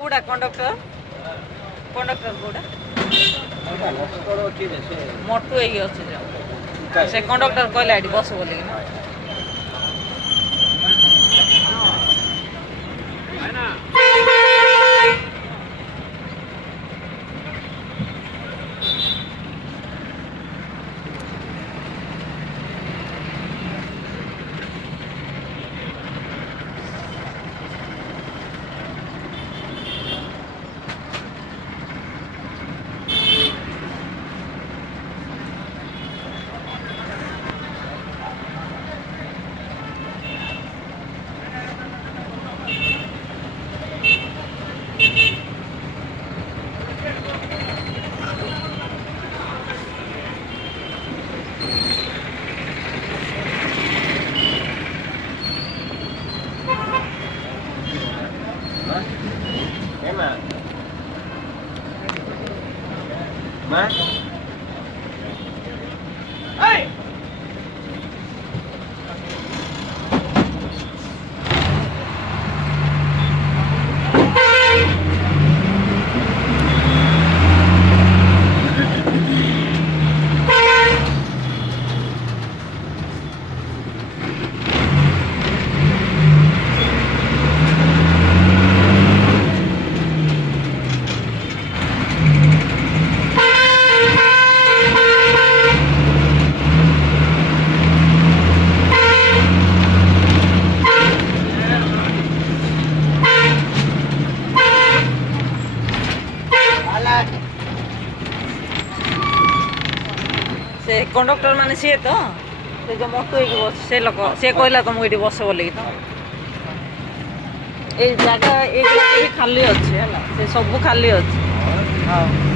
କୋଉଟା କଣ୍ଡକ୍ଟର କୋଉଟା ମୋଟୁ ହେଇକି ଅଛି ସେ କଣ୍ଡକ୍ଟର କହିଲା ଏଠି ବସ ବୋଲିକି से कंडक्टर माने सी तो से जो मोटू से लोक से कहला तुमको ये बस बोल तो ये जगह ये भी खाली अच्छे है से सब खाली अच्छे हाँ